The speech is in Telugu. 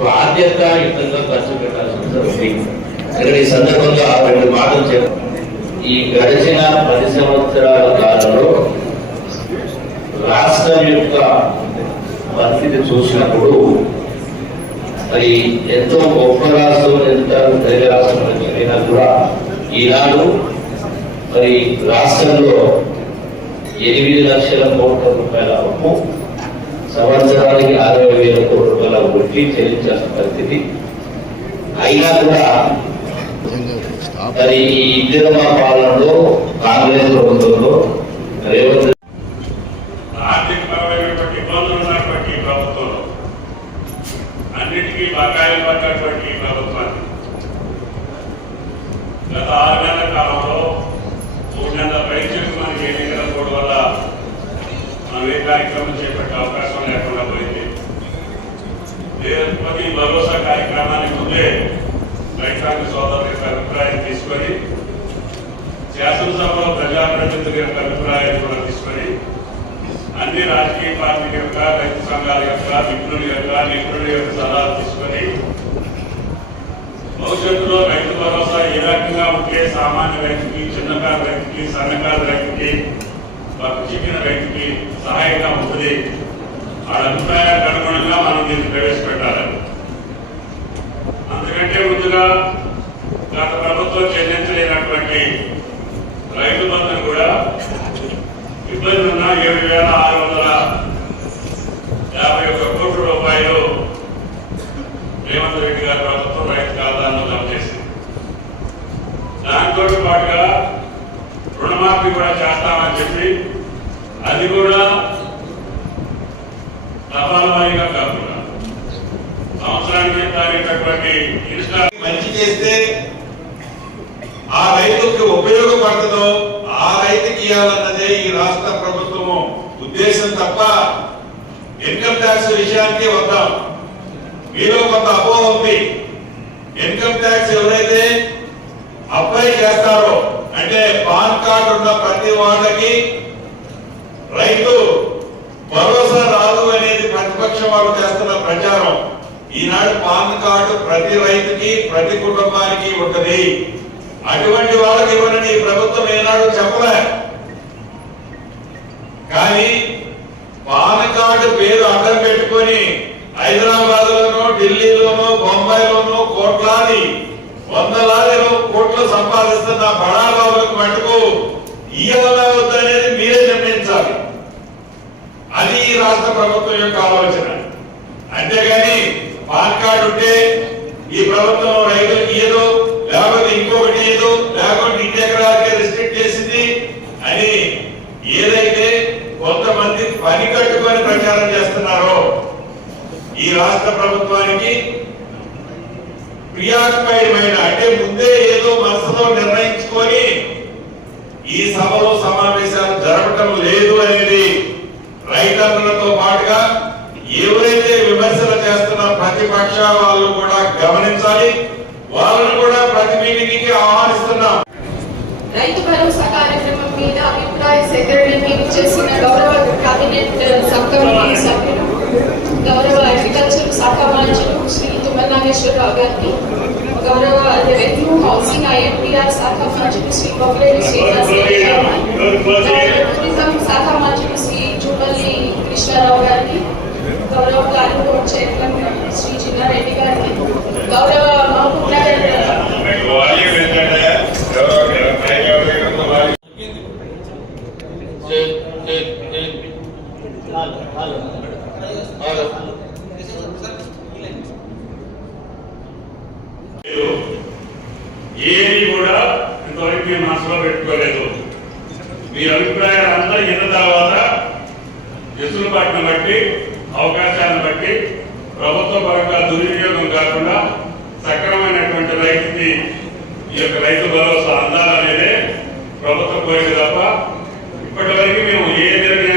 బాధ్యతాయుతంగా ఖర్చు పెట్టాల్సిన అవసరం ఉంది. ఇక్కడ ఈ సందర్భంగా రెండు మాటలు చెప్పారు ఈ గడిచిన పది సంవత్సరాల కాలంలో రాష్ట్రం యొక్క పరిస్థితి చూసినప్పుడు మరి ఎంతో గొప్ప రాష్ట్రం ఎంత పెద్ద రాష్ట్రం అని కూడా ఈనాడు మరి రాష్ట్రంలో ఎనిమిది లక్షల కోట్ల రూపాయల అప్పు సంవత్సరానికి అరవై వేల కోట్ల రూపాయల వడ్డీ చెల్లించాల్సిన పరిస్థితి. అయినా కూడా మరి ఈ ఇందిరమ్మ పాలనలో కాంగ్రెస్ ప్రభుత్వంలో రేవంత్ ఆర్థికపరమైనటువంటి ఇబ్బందులు ఉన్నటువంటి ప్రభుత్వంలో అన్నిటికీ బకాయిలు పడ్డటువంటి ప్రభుత్వాన్ని గత ఆరు నెలల కాలంలో మూడు నెలల మనకి ఎన్నికల కోడ్ వల్ల మనం ఏ కార్యక్రమం చేపట్టే అవకాశం లేకుండా పోయింది లేకపోతే ఈ భరోసా కార్యక్రమానికి ముందే రైతాంగ సోదరుల యొక్క అభిప్రాయం తీసుకొని శాసనసభలో ప్రజాప్రతినిధుల యొక్క అభిప్రాయం కూడా తీసుకొని అన్ని రాజకీయ పార్టీల యొక్క రైతు సంఘాల యొక్క నిపుణుల యొక్క నిపుణుల యొక్క సలహాలు తీసుకొని భవిష్యత్తులో రైతు భరోసా ఏ రకంగా ఉంటే సామాన్య రైతుకి చిన్నకారు రైతుకి సన్నకారు రైతుకి మాకు చిక్కిన రైతుకి సహాయంగా ఉంటుంది. వాళ్ళ అభిప్రాయాలకు అనుగుణంగా మనం దీన్ని ప్రవేశపెట్టాలని. అంతకంటే ముందుగా గత ప్రభుత్వం చెల్లించలేనటువంటి రైతు బంధం కూడా ఇబ్బంది ఉన్న ఏడు వేల ఆరు వందల యాభై ఒక్క కోట్ల రూపాయలు రేవంత్ రెడ్డి గారి ప్రభుత్వం రైతు ఖాతాల్లో జమ చేసింది. దాంతో పాటుగా రుణమాఫీ కూడా చేస్తామని చెప్పి అది కూడా తపాలవారీగా కాకుండా సంవత్సరానికి తారీఖటువంటి మంచి చేస్తే ఆ రైతుకి ఉపయోగపడుతుందో ఆ రైతుకి ఇవ్వాలన్నదే ఈ రాష్ట్ర ప్రభుత్వం ఉద్దేశం తప్ప ఇన్కమ్ ట్యాక్స్ విషయానికి వద్దాం. మీలో కొంత అపోహ ఉంది. ఇన్కమ్ ట్యాక్స్ ఎవరైతే అప్లై చేస్తారో అంటే పాన్ కార్డు ఉన్న ప్రతి వాళ్ళకి రైతు ప్రతిపక్ష వాళ్ళు చేస్తున్న ప్రచారం ఈనాడు పాన్ కార్డు ప్రతి రైతుకి ప్రతి కుటుంబానికి ఉంటది. అటువంటి వాళ్ళకి ఇవ్వనని ప్రభుత్వం ఏనాడు చెప్పలే. కానీ పాన్ కార్డు పేరు అర్థం పెట్టుకొని హైదరాబాద్ లోనో ఢిల్లీలోనో బొంబాయిలోనో కోట్లాది వందలాది కోట్లు సంపాదిస్తున్న బడాబాబులకు మటుకు ఇయ్యాలా వద్దనేది మీరే నిర్ణయించాలి. అది ఈ రాష్ట్ర ప్రభుత్వం యొక్క అంతేగాని పాన్ కార్డు ఉంటే ఈ ప్రభుత్వం రైతులకు ఏదో లేకపోతే ఇంకొకటి ఏదో లేకపోతే ఇంటి ఎకరాలకే రిస్ట్రిక్ట్ చేసింది అని ఏదైతే కొంతమంది పని కట్టుకొని ప్రచారం చేస్తున్నారో ఈ రాష్ట్ర ప్రభుత్వానికి ప్రియాస్పైమైన అంటే ముందే ఏదో మనసులో నిర్ణయించుకొని ఈ సభలో ప్రతిపక్ష వాళ్ళు కూడా గమనించాలి. వాళ్ళను కూడా ప్రతి మీటింగ్కి ఆహ్వానిస్తున్నాం. రైతు భరోసా కార్యక్రమం మీద అభిప్రాయ సేకరణకి చేసిన గౌరవ కేబినెట్ సబ్ కమిటీ సభ్యులు గౌరవ అగ్రికల్చర్ శాఖ మంత్రులు శ్రీ తుమ్మనాగేశ్వరరావు గారికి గౌరవ రెవెన్యూ హౌసింగ్ ఐఎన్పిఆర్ శాఖ మంత్రులు శ్రీ బొమ్మలేని శ్రీనివాస్ ఏది కూడా ఇంతవరకు మేము మనసులో పెట్టుకోలేదు. మీ అభిప్రాయాలంతా ఇన్న తర్వాత వెసులుబాటును బట్టి అవకాశాలను బట్టి ప్రభుత్వ పరంగా దుర్వినియోగం కాకుండా సక్రమైనటువంటి రైతుకి ఈ యొక్క రైతు భరోసా అందాలనేదే ప్రభుత్వం కోరిక తప్ప ఇప్పటి మేము ఏ నిర్ణయం